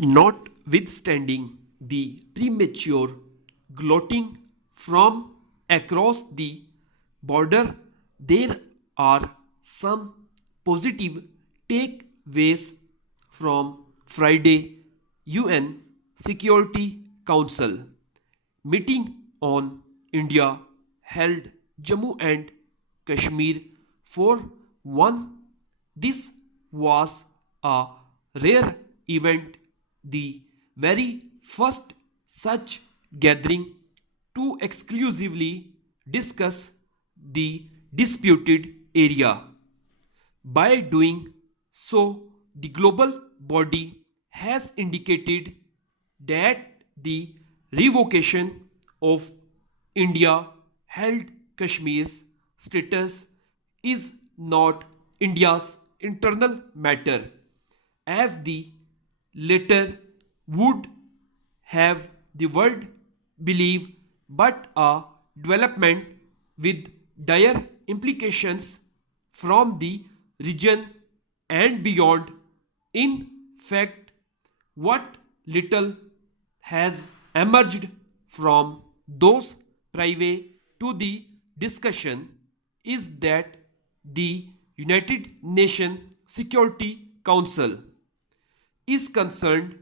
Notwithstanding the premature gloating from across the border, there are some positive takeaways from Friday UN Security Council meeting on India held Jammu and Kashmir for one. This was a rare event, the very first such gathering to exclusively discuss the disputed area. By doing so, the global body has indicated that the revocation of India held Kashmir's status is not India's internal matter, as the latter would have the world believe, but a development with dire implications from the region and beyond. In fact, what little has emerged from those private to the discussion is that the United Nations Security Council is concerned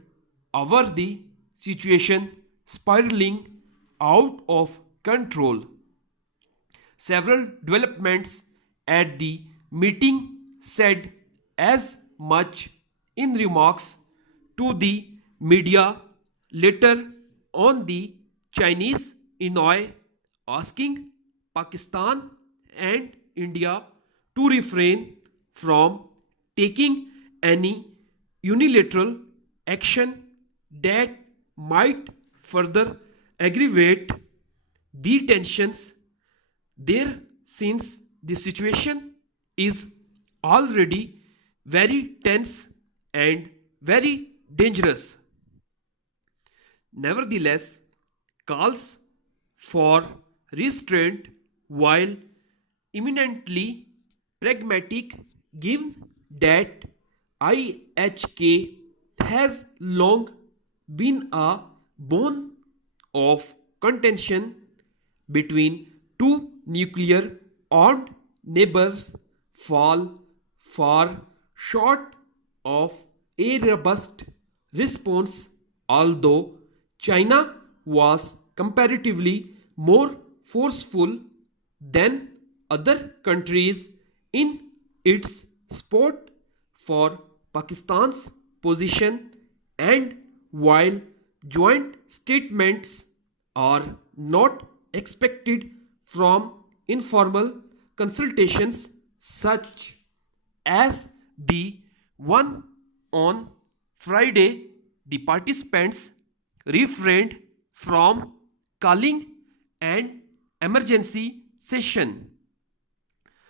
over the situation spiraling out of control. Several developments at the meeting said as much in remarks to the media later on. The Chinese Inoi asking Pakistan and India to refrain from taking any unilateral action that might further aggravate the tensions there, since the situation is already very tense and very dangerous. Nevertheless, calls for restraint, while eminently pragmatic, given that IHK has long been a bone of contention between two nuclear armed neighbors, fall far short of a robust response, although China was comparatively more forceful than other countries in its support for Pakistan's position, and while joint statements are not expected from informal consultations such as the one on Friday, the participants refrained from calling an emergency session,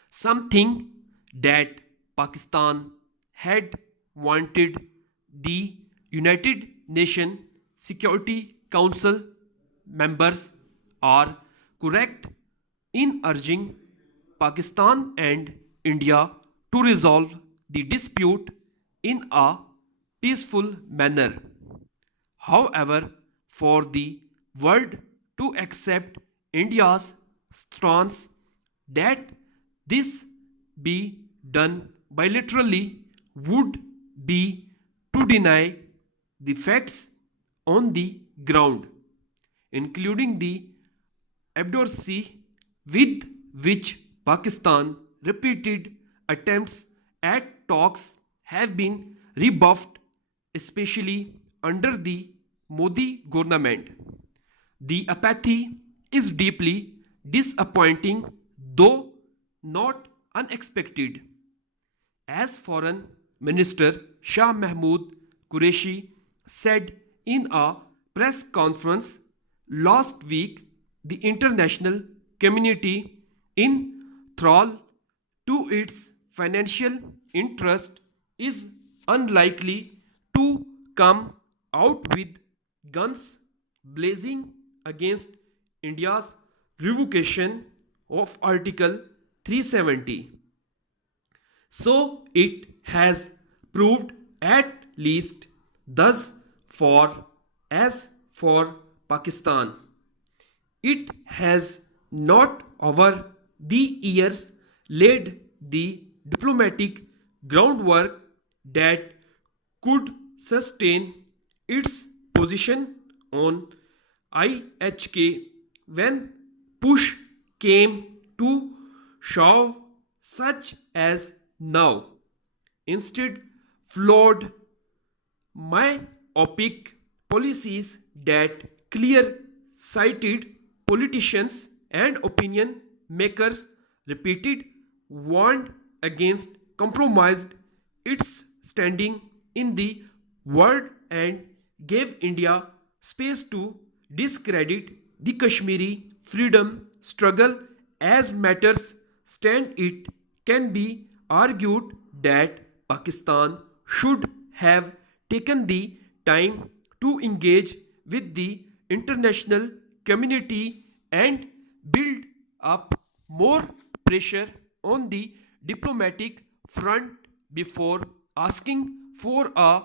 something that Pakistan had wanted. The United Nations Security Council members are correct in urging Pakistan and India to resolve the dispute in a peaceful manner. However, for the world to accept India's stance that this be done bilaterally would be to deny the facts on the ground, including the advocacy with which Pakistan repeated attempts at talks have been rebuffed, especially under the Modi government. The apathy is deeply disappointing, though not unexpected. As Foreign Minister Shah Mahmood Qureshi said in a press conference last week, the international community, in thrall to its financial interest, is unlikely to come out with guns blazing against India's revocation of Article 370. So it has proved, at least thus for Pakistan. It has not over the years laid the diplomatic groundwork that could sustain its position on IHK when push came to shove, such as now. Instead, flawed, myopic policies that clear-sighted politicians and opinion makers repeated warned against compromised its standing in the world and gave India space to discredit the Kashmiri freedom struggle. As matters stand, it can be argued that Pakistan should have taken the time to engage with the international community and build up more pressure on the diplomatic front before asking for a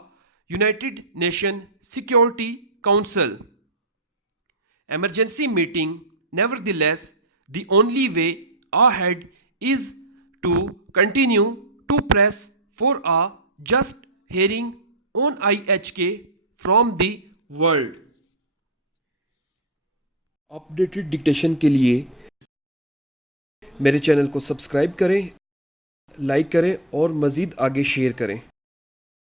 United Nations Security Council emergency meeting. Nevertheless, the only way ahead is to continue to press for a just hearing on IHK from the world. Updated dictation के लिए मेरे channel को subscribe करें, like करें और मज़ीद आगे share करें।